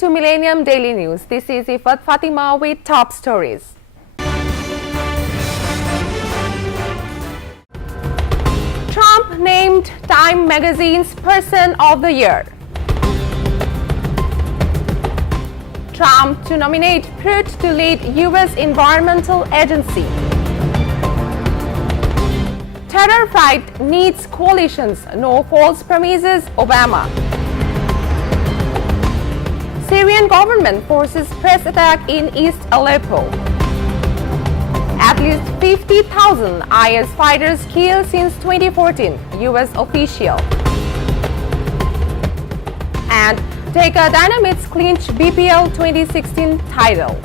to Millennium Daily News. This is Ifat Fatima with top stories. Trump named Time magazine's Person of the Year. Trump to nominate Pruitt to lead U.S. Environmental Agency. Terror fight needs coalitions, no false promises, Obama. Syrian government forces press attack in East Aleppo. At least 50,000 IS fighters killed since 2014, U.S. official. And Decca Dynamics clinch BPL 2016 title.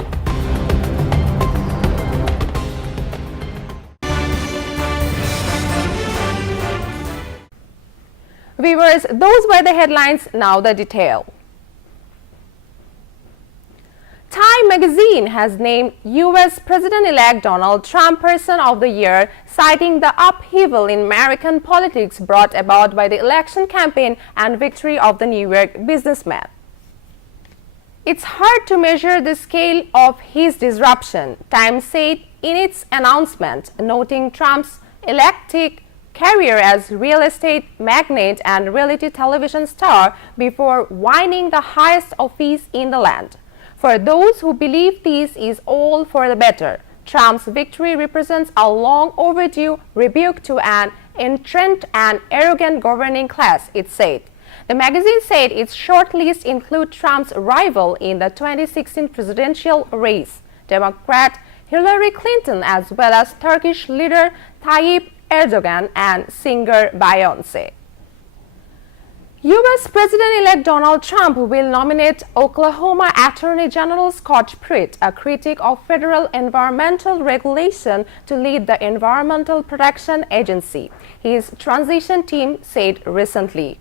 Viewers, those were the headlines, now the detail. Time magazine has named U.S. President-elect Donald Trump Person of the Year, citing the upheaval in American politics brought about by the election campaign and victory of the New York businessman. It's hard to measure the scale of his disruption, Time said in its announcement, noting Trump's eclectic career as real estate magnate and reality television star before winning the highest office in the land. For those who believe this is all for the better, Trump's victory represents a long overdue rebuke to an entrenched and arrogant governing class, it said. The magazine said its short list includes Trump's rival in the 2016 presidential race, Democrat Hillary Clinton, as well as Turkish leader Tayyip Erdogan and singer Beyoncé. U.S. President-elect Donald Trump will nominate Oklahoma Attorney General Scott Pruitt, a critic of federal environmental regulation, to lead the Environmental Protection Agency, his transition team said recently.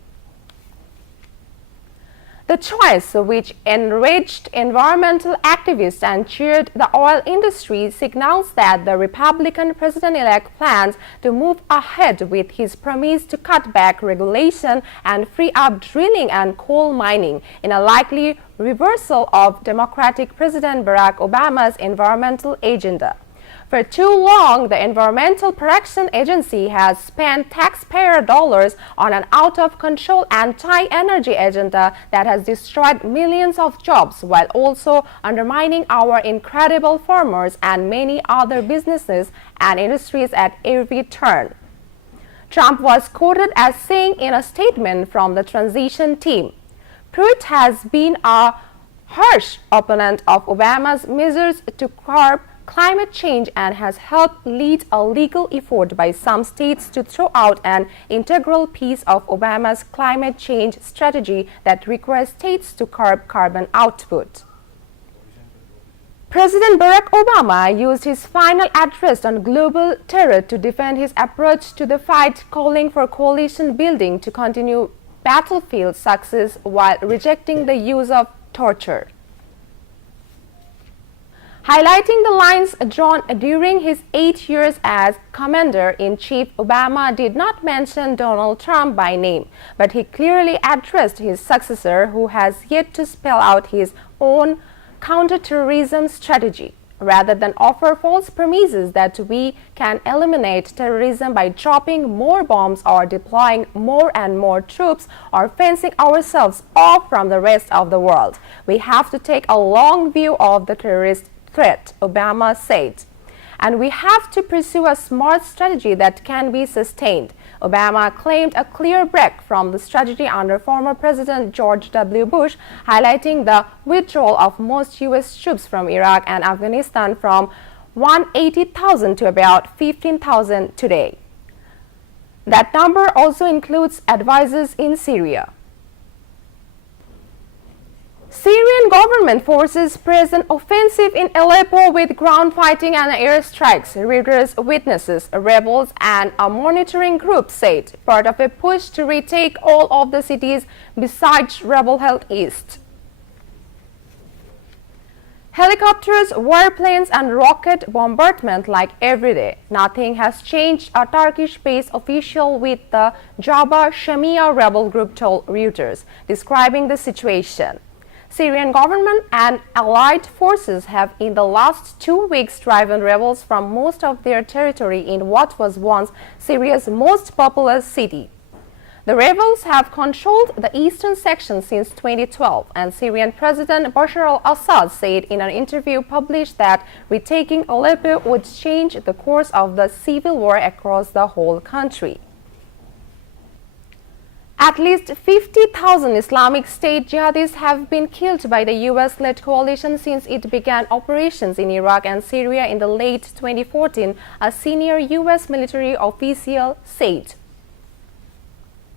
The choice, which enraged environmental activists and cheered the oil industry, signals that the Republican president-elect plans to move ahead with his promise to cut back regulation and free up drilling and coal mining, in a likely reversal of Democratic President Barack Obama's environmental agenda. For too long, the Environmental Protection Agency has spent taxpayer dollars on an out-of-control anti-energy agenda that has destroyed millions of jobs while also undermining our incredible farmers and many other businesses and industries at every turn. Trump was quoted as saying in a statement from the transition team, "Pruitt has been a harsh opponent of Obama's measures to curb climate change and has helped lead a legal effort by some states to throw out an integral piece of Obama's climate change strategy that requires states to curb carbon output." President Barack Obama used his final address on global terror to defend his approach to the fight, calling for coalition building to continue battlefield success while rejecting the use of torture. Highlighting the lines drawn during his 8 years as Commander-in-Chief, Obama did not mention Donald Trump by name, but he clearly addressed his successor, who has yet to spell out his own counterterrorism strategy. Rather than offer false promises that we can eliminate terrorism by dropping more bombs or deploying more and more troops or fencing ourselves off from the rest of the world, we have to take a long view of the terrorist threat, Obama said. And we have to pursue a smart strategy that can be sustained. Obama claimed a clear break from the strategy under former President George W. Bush, highlighting the withdrawal of most U.S. troops from Iraq and Afghanistan from 180,000 to about 15,000 today. That number also includes advisors in Syria. Syrian government forces press an offensive in Aleppo with ground fighting and airstrikes, Reuters witnesses, rebels and a monitoring group said, part of a push to retake all of the cities besides rebel-held east. Helicopters, warplanes and rocket bombardment like every day. Nothing has changed, a Turkish-based official with the Jabba Shamia rebel group told Reuters, describing the situation. Syrian government and allied forces have in the last 2 weeks driven rebels from most of their territory in what was once Syria's most populous city. The rebels have controlled the eastern section since 2012, and Syrian President Bashar al-Assad said in an interview published that retaking Aleppo would change the course of the civil war across the whole country. At least 50,000 Islamic State jihadis have been killed by the US-led coalition since it began operations in Iraq and Syria in the late 2014, a senior US military official said.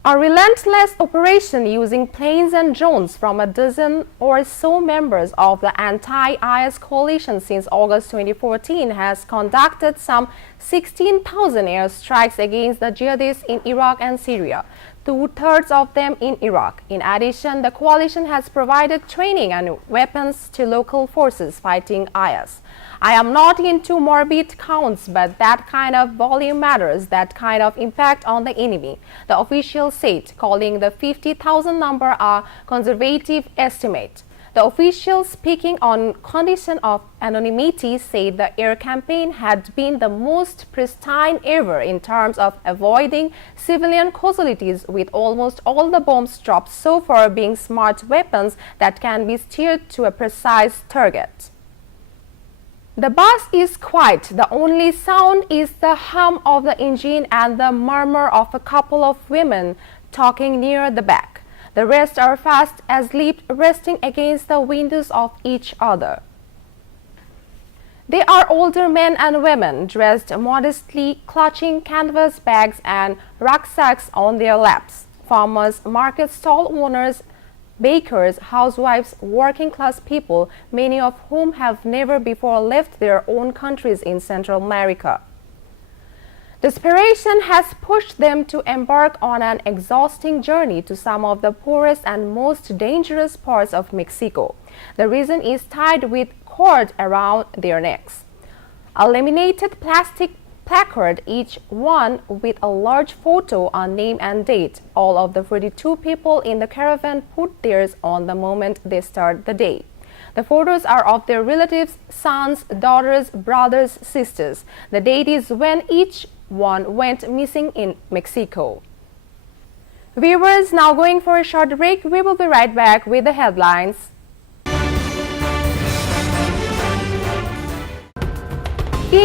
A relentless operation using planes and drones from a dozen or so members of the anti-IS coalition since August 2014 has conducted some 16,000 airstrikes against the jihadists in Iraq and Syria, 2/3 of them in Iraq. In addition, the coalition has provided training and weapons to local forces fighting IS. I am not into morbid counts, but that kind of volume matters, that kind of impact on the enemy, the official said, calling the 50,000 number a conservative estimate. The official, speaking on condition of anonymity, said the air campaign had been the most pristine ever in terms of avoiding civilian casualties, with almost all the bombs dropped so far being smart weapons that can be steered to a precise target. The bus is quiet. The only sound is the hum of the engine and the murmur of a couple of women talking near the back. The rest are fast asleep, resting against the windows of each other. They are older men and women, dressed modestly, clutching canvas bags and rucksacks on their laps. Farmers, market stall owners, bakers, housewives, working-class people, many of whom have never before left their own countries in Central America. Desperation has pushed them to embark on an exhausting journey to some of the poorest and most dangerous parts of Mexico. The reason is tied with cord around their necks. A laminated plastic placard, each one with a large photo, a name and date. All of the 42 people in the caravan put theirs on the moment they start the day. The photos are of their relatives, sons, daughters, brothers, sisters. The date is when each one went missing in Mexico. Viewers, now going for a short break. We will be right back with the headlines.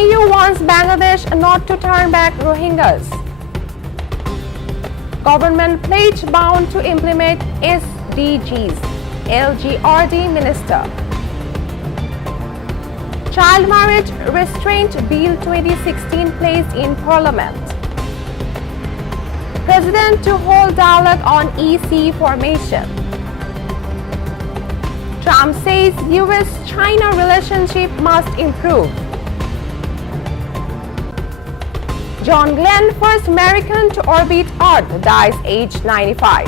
EU wants Bangladesh not to turn back Rohingyas. Government pledge bound to implement SDGs. LGRD Minister. Child Marriage Restraint Bill 2016 placed in Parliament. President to hold dialogue on EC formation. Trump says US-China relationship must improve. John Glenn, first American to orbit Earth, dies aged 95.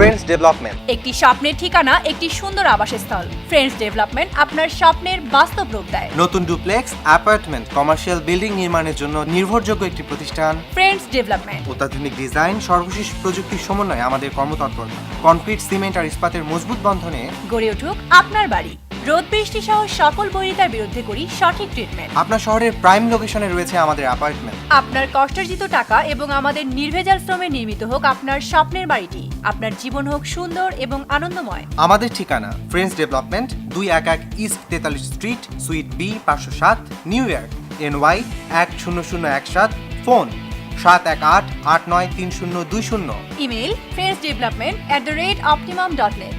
Friends development একটি স্বপ্নের ঠিকানা, একটি সুন্দর আবাসস্থল। Friends development আপনার স্বপ্নের বাস্তব রূপ দেয়। নতুন ডুপ্লেক্স, অ্যাপার্টমেন্ট, কমার্শিয়াল বিল্ডিং নির্মাণের জন্য নির্ভরযোগ্য একটি প্রতিষ্ঠান ফ্রেন্ডস ডেভেলপমেন্ট। অত্যাধুনিক ডিজাইন, সর্বশেষ প্রযুক্তির সমন্বয়ে আমাদের কর্মতৎপরতা কনক্রিট, সিমেন্ট আর ইস্পাতের মজবুত বন্ধনে গড়ে উঠুক আপনার বাড়ি। রোদ বৃষ্টি সহ সকল বৈরিতার বিরুদ্ধে করি সঠিক ট্রিটমেন্ট। আপনার শহরের প্রাইম লোকেশনে রয়েছে আমাদের অ্যাপার্টমেন্ট। আপনার কষ্টার্জিত টাকা এবং আমাদের নির্ভেজাল শ্রমে নির্মিত হোক আপনার স্বপ্নের বাড়িটি। আপনার জীবন হোক সুন্দর এবং আনন্দময়। আমাদের ঠিকানা Friends Development, 211 East 43 Street, Suite B, 507, New York, NY 10017, phone 718-893020। Email friendsdevelopment@optimum.net।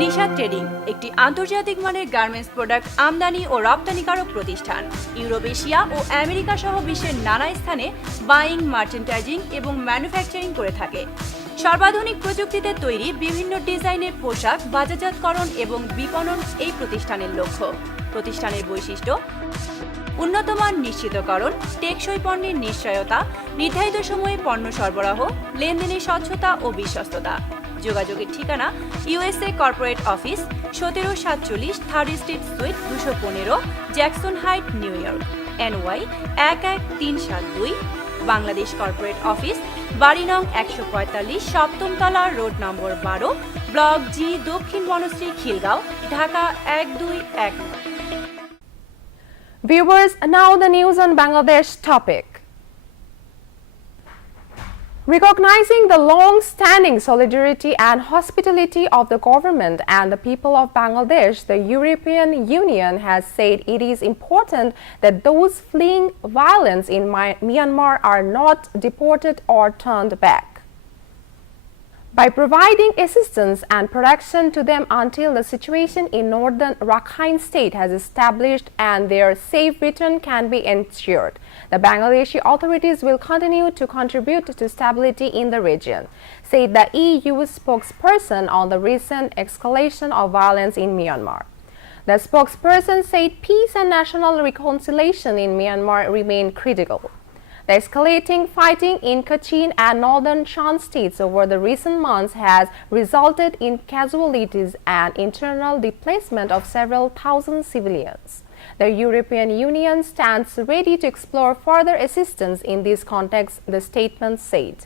Nisha trading একটি আন্তর্জাতিক মানের গার্মেন্টস প্রোডাক্ট আমদানি ও রপ্তানিকারক প্রতিষ্ঠান। ইউরোপ, এশিয়া ও আমেরিকা সহ বিশ্বের নানা স্থানে বাইং, মার্চেন্টাইজিং এবং ম্যানুফ্যাকচারিং করে থাকে। সর্বাধুনিক প্রযুক্তিতে তৈরি বিভিন্ন ডিজাইনের পোশাক বাজারজাতকরণ এবং বিপণন এই প্রতিষ্ঠানের লক্ষ্য। প্রতিষ্ঠানের বৈশিষ্ট্য: উন্নত মান নিশ্চিতকরণ, টেকসই পণ্যের নিশ্চয়তা, নির্ধারিত সময়ে পণ্য সরবরাহ, লেনদেনের স্বচ্ছতা ও বিশ্বস্ততা। যোগাযোগের ঠিকানা USA corporate office 1747 third street sweet 215 Jackson height new York NY 11372 Bangladesh corporate office বাড়ি নং 145 সপ্তম তলা রোড নম্বর 12 ব্লক জি দক্ষিণ Banasree Khilgaon Dhaka 1219। Viewers, now the news on Bangladesh topic. Recognizing the long-standing solidarity and hospitality of the government and the people of Bangladesh, the European Union has said it is important that those fleeing violence in Myanmar are not deported or turned back. By providing assistance and protection to them until the situation in northern Rakhine state has established and their safe return can be ensured, the Bangladeshi authorities will continue to contribute to stability in the region, said the EU spokesperson on the recent escalation of violence in Myanmar. The spokesperson said peace and national reconciliation in Myanmar remain critical. The escalating fighting in Kachin and northern Shan states over the recent months has resulted in casualties and internal displacement of several thousand civilians. The European Union stands ready to explore further assistance in this context, the statement said.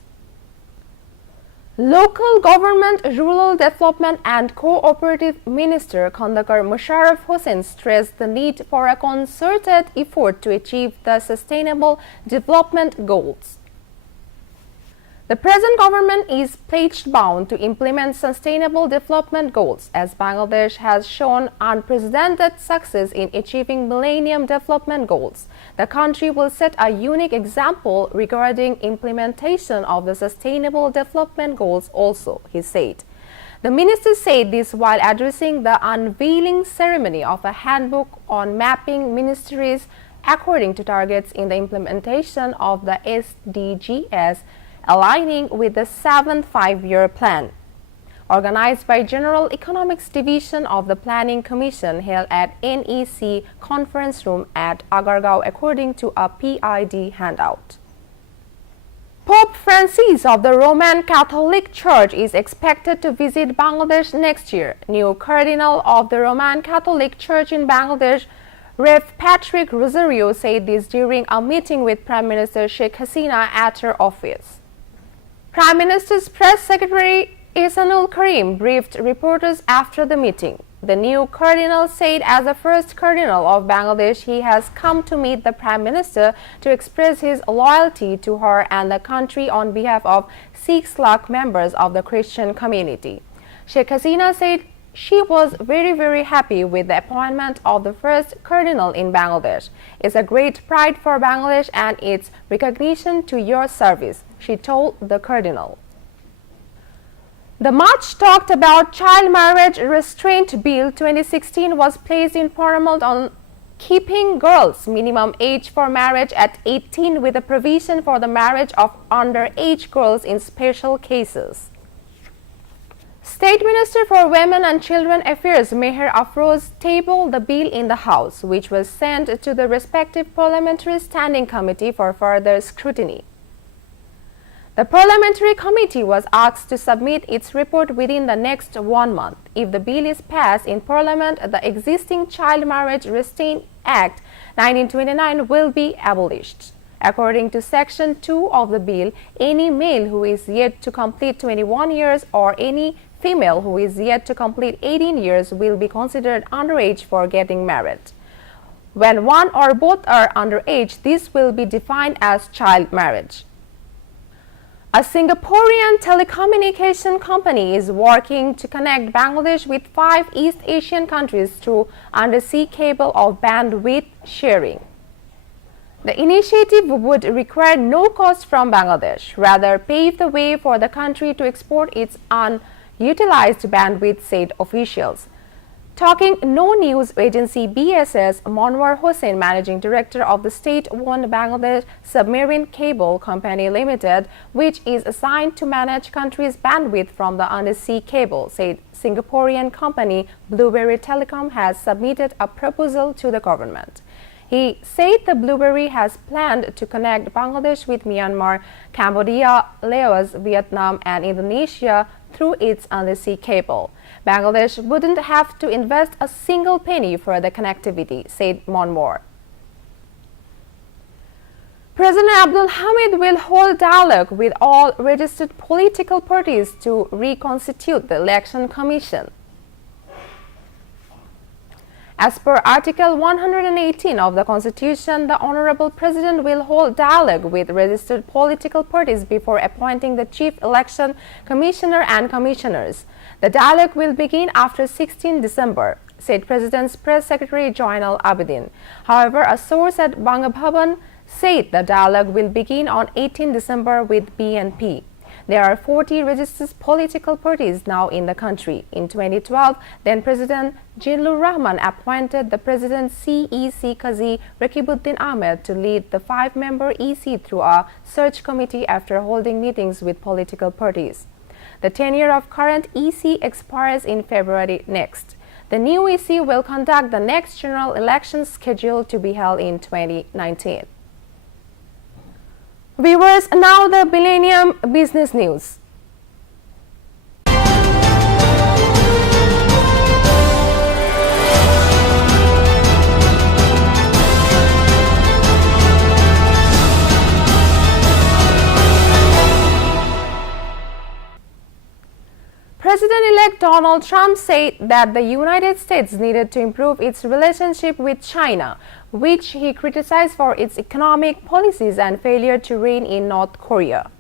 Local Government, Rural Development and Cooperative Minister Khandakar Musharraf Hossain stressed the need for a concerted effort to achieve the Sustainable Development Goals. The present government is pledged bound to implement sustainable development goals as Bangladesh has shown unprecedented success in achieving Millennium Development Goals. The country will set a unique example regarding implementation of the Sustainable Development Goals also, he said. The minister said this while addressing the unveiling ceremony of a handbook on mapping ministries according to targets in the implementation of the SDGs, aligning with the 7th five-year plan. Organized by General Economics Division of the Planning Commission held at NEC Conference Room at Agargaon according to a PID handout. Pope Francis of the Roman Catholic Church is expected to visit Bangladesh next year. New Cardinal of the Roman Catholic Church in Bangladesh, Rev. Patrick Rosario, said this during a meeting with Prime Minister Sheikh Hasina at her office. Prime Minister's Press Secretary Ihsanul Karim briefed reporters after the meeting. The new cardinal said as the first cardinal of Bangladesh, he has come to meet the Prime Minister to express his loyalty to her and the country on behalf of 6 lakh members of the Christian community. Sheikh Hasina said she was very happy with the appointment of the first cardinal in Bangladesh. It's a great pride for Bangladesh and its recognition to your service, she told the cardinal. The much talked about Child Marriage Restraint Bill 2016 was placed in Parliament on keeping girls' minimum age for marriage at 18 with a provision for the marriage of underage girls in special cases. State Minister for Women and Children Affairs Meher Afroz tabled the bill in the House, which was sent to the respective Parliamentary Standing Committee for further scrutiny. The Parliamentary Committee was asked to submit its report within the next 1 month. If the bill is passed in Parliament, the existing Child Marriage Restraint Act 1929 will be abolished. According to Section 2 of the bill, any male who is yet to complete 21 years or any female who is yet to complete 18 years will be considered underage for getting married. When one or both are underage, this will be defined as child marriage. A Singaporean telecommunication company is working to connect Bangladesh with 5 East Asian countries through undersea cable of bandwidth sharing. The initiative would require no cost from Bangladesh, rather pave the way for the country to export its unutilized bandwidth, said officials. Talking No News agency BSS, Monwar Hossain, managing director of the state-owned Bangladesh Submarine Cable Company Limited, which is assigned to manage country's bandwidth from the undersea cable, said Singaporean company Blueberry Telecom has submitted a proposal to the government. He said the Blueberry has planned to connect Bangladesh with Myanmar, Cambodia, Laos, Vietnam and Indonesia through its undersea cable. Bangladesh wouldn't have to invest a single penny for the connectivity, said Monmore. President Abdul Hamid will hold dialogue with all registered political parties to reconstitute the Election Commission. As per Article 118 of the Constitution, the Honorable President will hold dialogue with registered political parties before appointing the Chief Election Commissioner and Commissioners. The dialogue will begin after 16 December, said President's Press Secretary Joinal Abidin. However, a source at Bangabhavan said the dialogue will begin on 18 December with BNP. There are 40 registered political parties now in the country. In 2012, then President Jinlur Rahman appointed the President CEC Qazi Rakibuddin Ahmed to lead the 5-member EC through a search committee after holding meetings with political parties. The tenure of current EC expires in February next. The new EC will conduct the next general elections scheduled to be held in 2019. Viewers, now the Millennium Business News. President-elect Donald Trump said that the United States needed to improve its relationship with China, which he criticized for its economic policies and failure to rein in North Korea.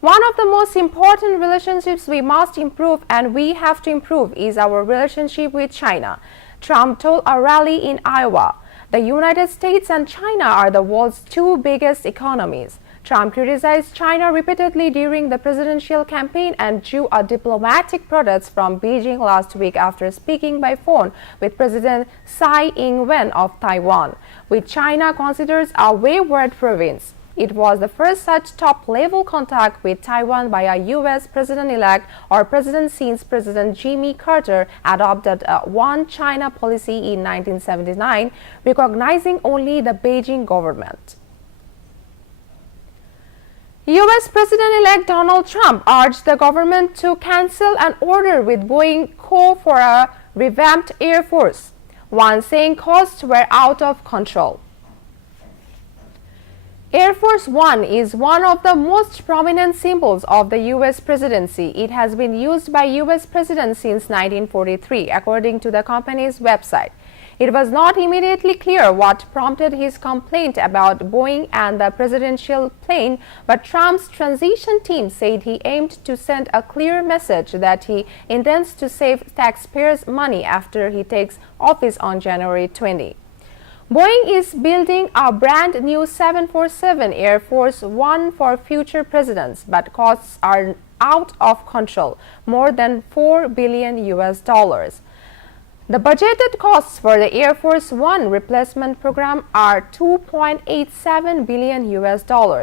One of the most important relationships we must improve and we have to improve is our relationship with China, Trump told a rally in Iowa. The United States and China are the world's two biggest economies. Trump criticized China repeatedly during the presidential campaign and drew a diplomatic protest from Beijing last week after speaking by phone with President Tsai Ing-wen of Taiwan, which China considers a wayward province. It was the first such top-level contact with Taiwan by a U.S. president-elect or president since President Jimmy Carter adopted a One China policy in 1979, recognizing only the Beijing government. U.S. President-elect Donald Trump urged the government to cancel an order with Boeing Co. for a revamped Air Force, one saying costs were out of control. Air Force One is one of the most prominent symbols of the U.S. presidency. It has been used by U.S. presidents since 1943, according to the company's website. It was not immediately clear what prompted his complaint about Boeing and the presidential plane, but Trump's transition team said he aimed to send a clear message that he intends to save taxpayers' money after he takes office on January 20. Boeing is building a brand new 747 Air Force One for future presidents, but costs are out of control, more than $4 billion. The budgeted costs for the Air Force One replacement program are $2.87 billion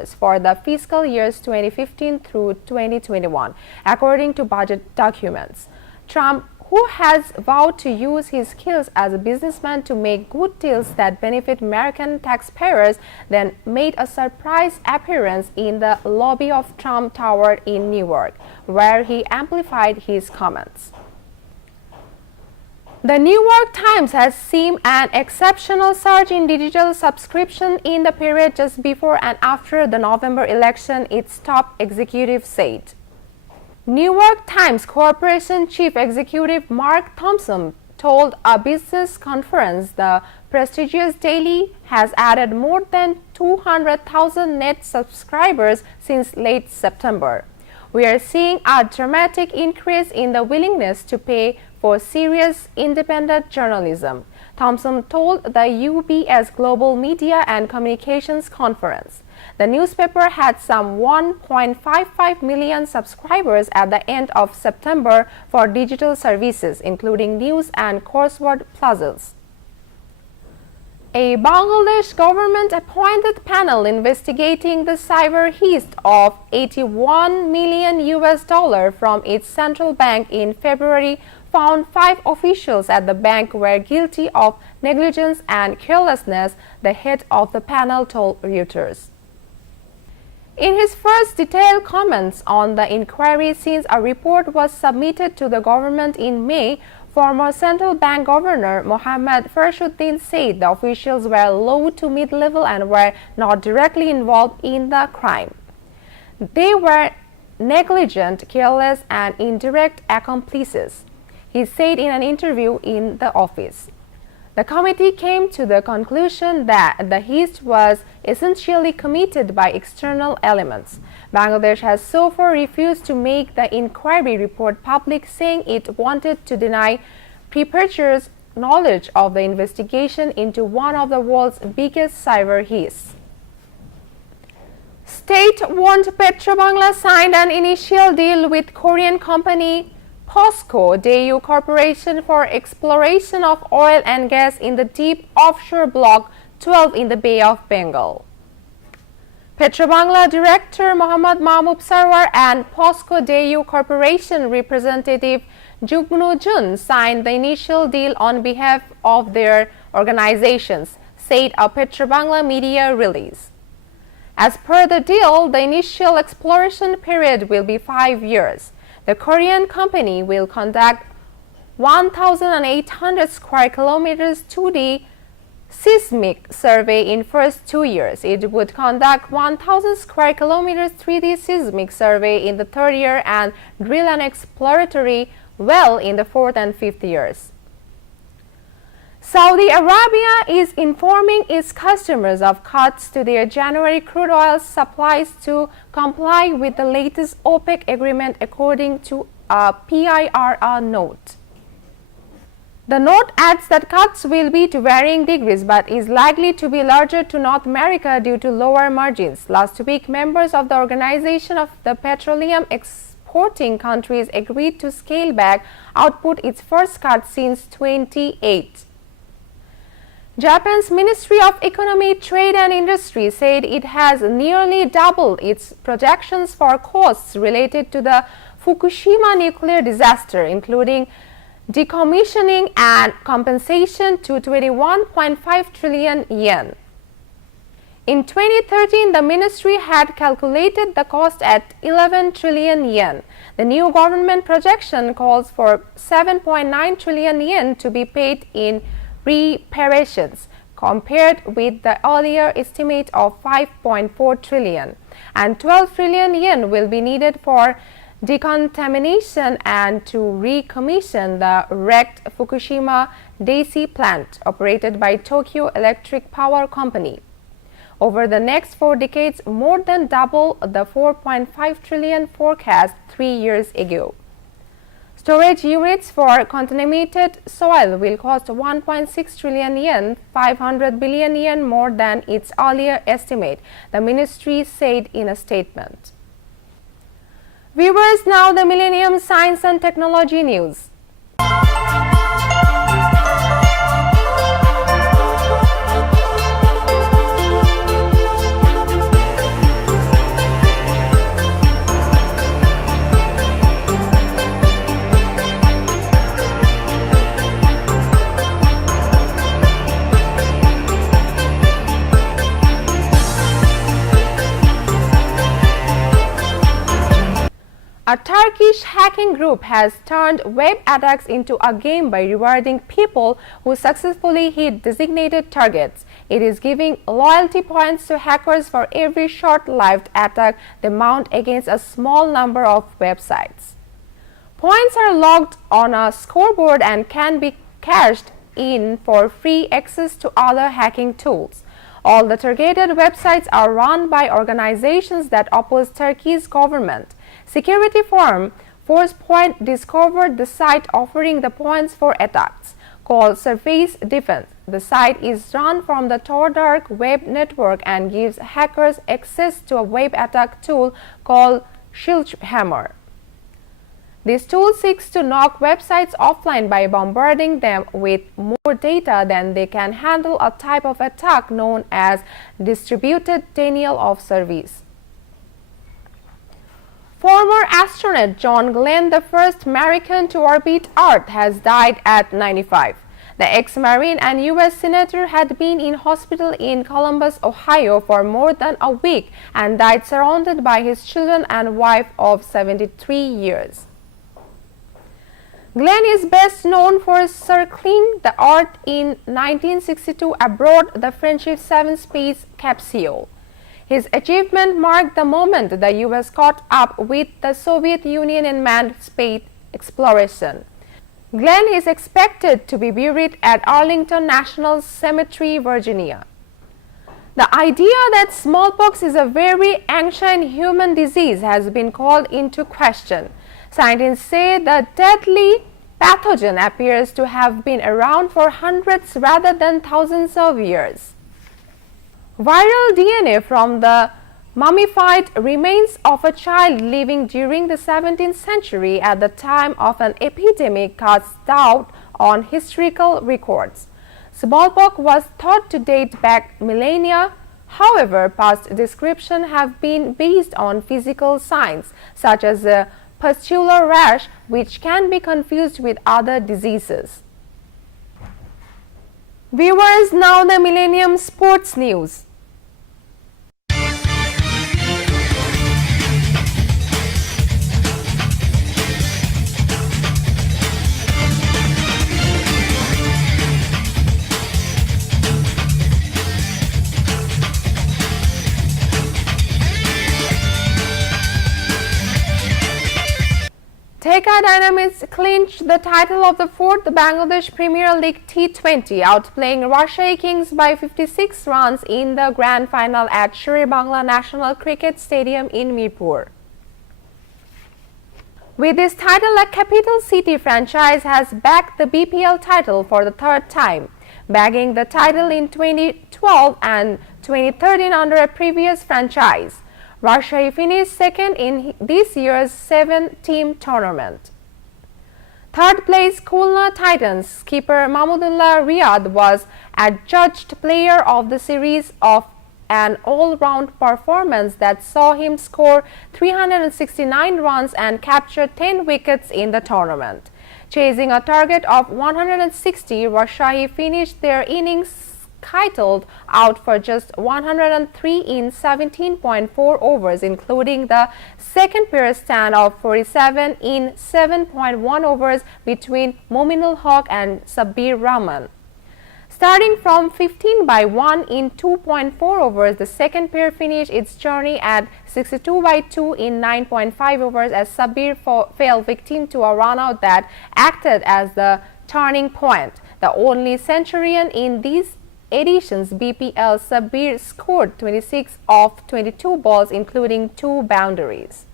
for the fiscal years 2015 through 2021, according to budget documents. Trump, who has vowed to use his skills as a businessman to make good deals that benefit American taxpayers, then made a surprise appearance in the lobby of Trump Tower in New York, where he amplified his comments. The New York Times has seen an exceptional surge in digital subscription in the period just before and after the November election, its top executive said. New York Times Corporation Chief Executive Mark Thompson told a business conference the prestigious daily has added more than 200,000 net subscribers since late September. We are seeing a dramatic increase in the willingness to pay for serious independent journalism, Thompson told the UBS Global Media and Communications Conference. The newspaper had some 1.55 million subscribers at the end of September for digital services, including news and coursework puzzles. A Bangladesh government-appointed panel investigating the cyber heist of $81 million from its central bank in February found 5 officials at the bank were guilty of negligence and carelessness, the head of the panel told Reuters. In his first detailed comments on the inquiry since a report was submitted to the government in May, former central bank governor Mohammad Farshuddin said the officials were low to mid-level and were not directly involved in the crime. They were negligent, careless, and indirect accomplices, he said in an interview in the office. The committee came to the conclusion that the heist was essentially committed by external elements. Bangladesh has so far refused to make the inquiry report public, saying it wanted to deny perpetrators knowledge of the investigation into one of the world's biggest cyber heists. State-owned Petrobangla signed an initial deal with Korean company POSCO Daewoo Corporation for exploration of oil and gas in the deep offshore Block 12 in the Bay of Bengal. Petrobangla Director Mohammad Mahmood Sarwar and POSCO Daewoo Corporation representative Jugnu Jun signed the initial deal on behalf of their organizations, said a Petrobangla media release. As per the deal, the initial exploration period will be 5 years. The Korean company will conduct 1,800 square kilometers 2D seismic survey in first 2 years. It would conduct 1,000 square kilometers 3D seismic survey in the third year and drill an exploratory well in the fourth and fifth years. Saudi Arabia is informing its customers of cuts to their January crude oil supplies to comply with the latest OPEC agreement, according to a PIRA note. The note adds that cuts will be to varying degrees but is likely to be larger to North America due to lower margins. Last week, members of the Organization of the Petroleum Exporting Countries agreed to scale back output, its first cut since 2008. Japan's Ministry of Economy, Trade and Industry said it has nearly doubled its projections for costs related to the Fukushima nuclear disaster, including decommissioning and compensation, to 21.5 trillion yen. In 2013, the ministry had calculated the cost at 11 trillion yen. The new government projection calls for 7.9 trillion yen to be paid in reparations, compared with the earlier estimate of 5.4 trillion, and 12 trillion yen will be needed for decontamination and to recommission the wrecked Fukushima Daiichi plant operated by Tokyo Electric Power Company. Over the next 4 decades, more than double the 4.5 trillion forecast 3 years ago. Storage units for contaminated soil will cost 1.6 trillion yen, 500 billion yen more than its earlier estimate, the ministry said in a statement. Viewers, now the Millennium Science and Technology News. A Turkish hacking group has turned web attacks into a game by rewarding people who successfully hit designated targets. It is giving loyalty points to hackers for every short-lived attack they mount against a small number of websites. Points are logged on a scoreboard and can be cashed in for free access to other hacking tools. All the targeted websites are run by organizations that oppose Turkey's government. Security firm Forcepoint discovered the site offering the points for attacks, called Surface Defense. The site is run from the Tor dark web network and gives hackers access to a web attack tool called Schildhammer. This tool seeks to knock websites offline by bombarding them with more data than they can handle, a type of attack known as distributed denial of service. Former astronaut John Glenn, the first American to orbit Earth, has died at 95. The ex-Marine and U.S. Senator had been in hospital in Columbus, Ohio for more than a week and died surrounded by his children and wife of 73 years. Glenn is best known for circling the Earth in 1962 aboard the Friendship 7 space capsule. His achievement marked the moment the U.S. caught up with the Soviet Union in manned space exploration. Glenn is expected to be buried at Arlington National Cemetery, Virginia. The idea that smallpox is a very ancient human disease has been called into question. Scientists say the deadly pathogen appears to have been around for hundreds rather than thousands of years. Viral DNA from the mummified remains of a child living during the 17th century at the time of an epidemic casts doubt on historical records. Smallpox was thought to date back millennia. However, past descriptions have been based on physical signs such as a pustular rash, which can be confused with other diseases. Viewers, now the Millennium Sports News. Dhaka Dynamics clinched the title of the 4th Bangladesh Premier League T20, outplaying Rajshahi Kings by 56 runs in the grand final at Sher-e-Bangla National Cricket Stadium in Mirpur. With this title, a capital city franchise has bagged the BPL title for the third time, bagging the title in 2012 and 2013 under a previous franchise. Rajshahi finished second in this year's 7-team tournament. Third place Khulna Titans skipper Mahmudullah Riyad was adjudged player of the series of an all-round performance that saw him score 369 runs and capture 10 wickets in the tournament. Chasing a target of 160, Rajshahi finished their innings kittled out for just 103 in 17.4 overs, including the second pair stand of 47 in 7.1 overs between Mominul Haq and Sabbir Rahman. Starting from 15 by 1 in 2.4 overs, the second pair finished its journey at 62 by 2 in 9.5 overs as Sabbir fell victim to a run-out that acted as the turning point. The only centurion in these editions BPL, Sabbir scored 26 of 22 balls, including 2 boundaries.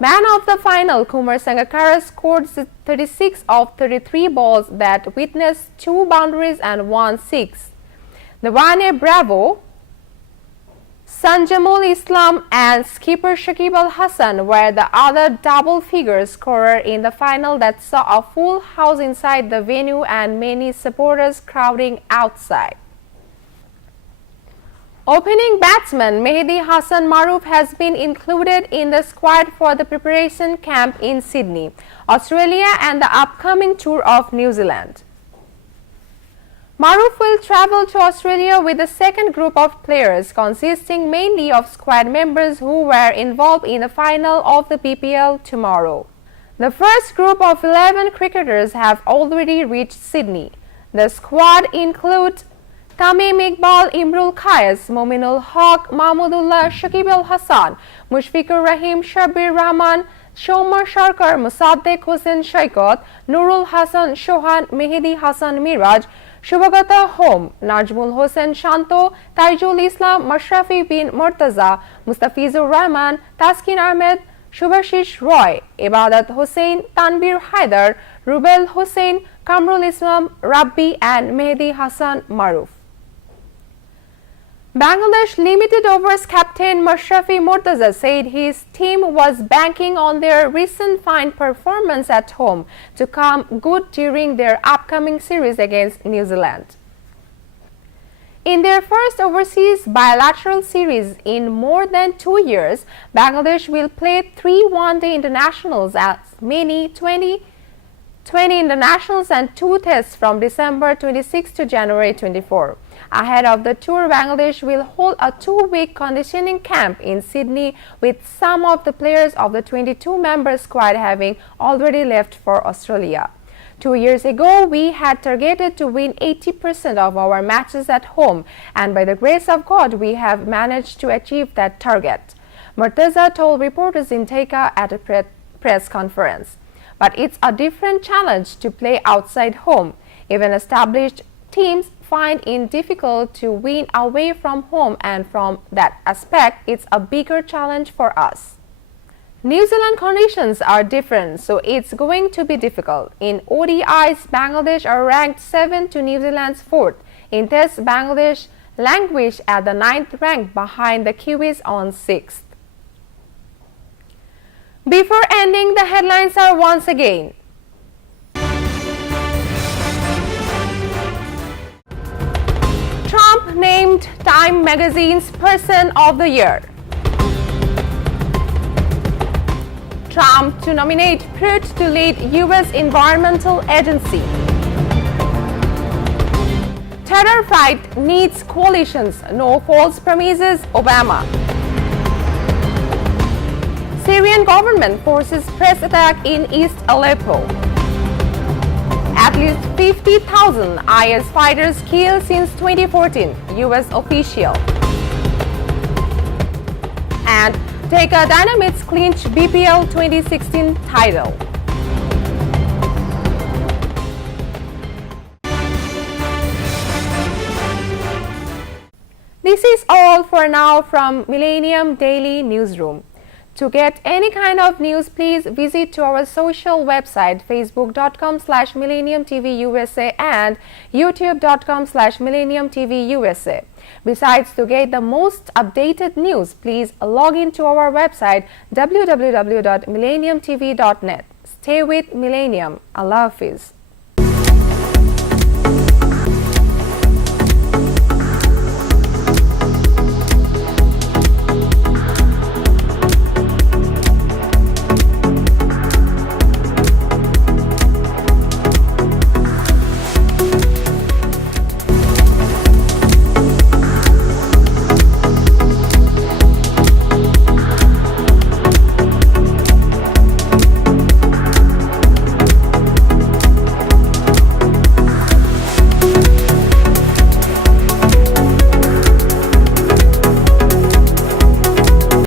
Man of the final, Kumar Sangakkara, scored 36 of 33 balls that witnessed 2 boundaries and 1 six. The Wane Bravo, Sanjamul Islam and skipper Shakib Al Hassan were the other double-figure scorer in the final that saw a full house inside the venue and many supporters crowding outside. Opening batsman Mehdi Hassan Maruf has been included in the squad for the preparation camp in Sydney, Australia and the upcoming tour of New Zealand. Maruf will travel to Australia with a second group of players consisting mainly of squad members who were involved in the final of the BPL tomorrow. The first group of 11 cricketers have already reached Sydney. The squad includes Tamim Iqbal, Imrul Qais, Mominul Haq, Mahmudullah, Shakib Al Hassan, Mushfiqur Rahim, Shabir Rahman, Shomar Sharkar, Musaddiq Hussain Shaikot, Nurul Hassan Shohan, Mehdi Hassan Miraj, Shubhagata Home, Najmul Hossain Shanto, Taijul Islam, Mashrafi bin Murtaza, Mustafizur Rahman, Taskin Ahmed, Shubhashish Roy, Ibadat Hussain, Tanbir Haidar, Rubel Hussain, Kamrul Islam, Rabbi and Mehdi Hassan Maruf. Bangladesh limited overs captain Mashrafi Murtaza said his team was banking on their recent fine performance at home to come good during their upcoming series against New Zealand. In their first overseas bilateral series in more than 2 years, Bangladesh will play 3 one-day internationals as many 22 20 internationals and 2 tests from December 26 to January 24. Ahead of the tour, Bangladesh will hold a 2-week conditioning camp in Sydney, with some of the players of the 22-member squad having already left for Australia. 2 years ago, we had targeted to win 80% of our matches at home, and by the grace of God, we have managed to achieve that target, Murtaza told reporters in Dhaka at a press conference. But it's a different challenge to play outside home. Even established teams find it difficult to win away from home, and from that aspect, it's a bigger challenge for us. New Zealand conditions are different, so it's going to be difficult. In ODIs, Bangladesh are ranked 7th to New Zealand's 4th. In Tests, Bangladesh languish at the 9th rank behind the Kiwis on 6th. Before ending, the headlines are once again. Trump named Time magazine's Person of the Year. Trump to nominate Pruitt to lead U.S. Environmental Agency. Terror fight needs coalitions, no false promises, Obama. Syrian government forces press attack in East Aleppo. At least 50,000 IS fighters killed since 2014, U.S. official. And Dhaka Dynamics clinch BPL 2016 title. This is all for now from Millennium Daily Newsroom. To get any kind of news, please visit to our social website facebook.com/MillenniumTVUSA and youtube.com/MillenniumTVUSA. Besides, to get the most updated news, please log into our website www.millenniumtv.net. Stay with Millennium. Allah Hafiz.